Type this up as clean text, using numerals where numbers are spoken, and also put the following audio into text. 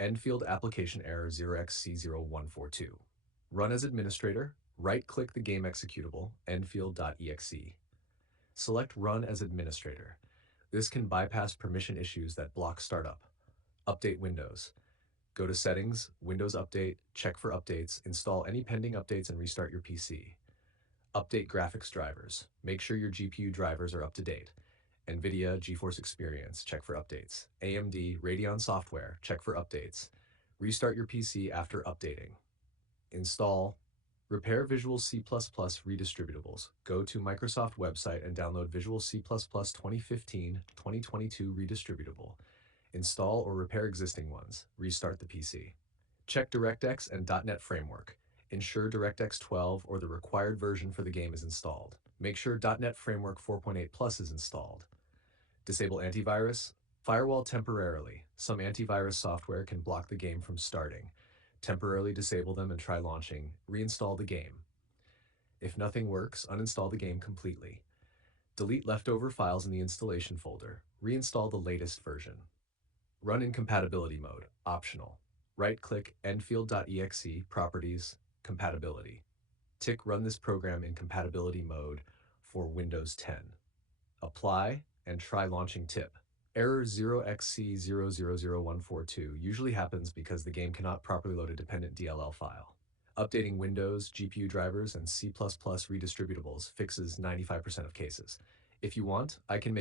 Endfield application error 0xc00142. Run as administrator, right-click the game executable, Endfield.exe. Select Run as administrator. This can bypass permission issues that block startup. Update Windows. Go to Settings, Windows Update, check for updates, install any pending updates and restart your PC. Update graphics drivers. Make sure your GPU drivers are up to date. NVIDIA GeForce Experience, check for updates. AMD Radeon software, check for updates. Restart your PC after updating. Install. Repair Visual C++ redistributables. Go to Microsoft website and download Visual C++ 2015-2022 redistributable. Install or repair existing ones. Restart the PC. Check DirectX and .NET Framework. Ensure DirectX 12 or the required version for the game is installed. Make sure .NET Framework 4.8 Plus is installed. Disable antivirus. Firewall temporarily. Some antivirus software can block the game from starting. Temporarily disable them and try launching. Reinstall the game. If nothing works, uninstall the game completely. Delete leftover files in the installation folder. Reinstall the latest version. Run in compatibility mode, optional. Right-click Endfield.exe, Properties, Compatibility. Tick Run this program in compatibility mode for Windows 10. Apply and try launching tip. Error 0xc0000142 usually happens because the game cannot properly load a dependent DLL file. Updating Windows, GPU drivers, and C++ redistributables fixes 95% of cases. If you want, I can make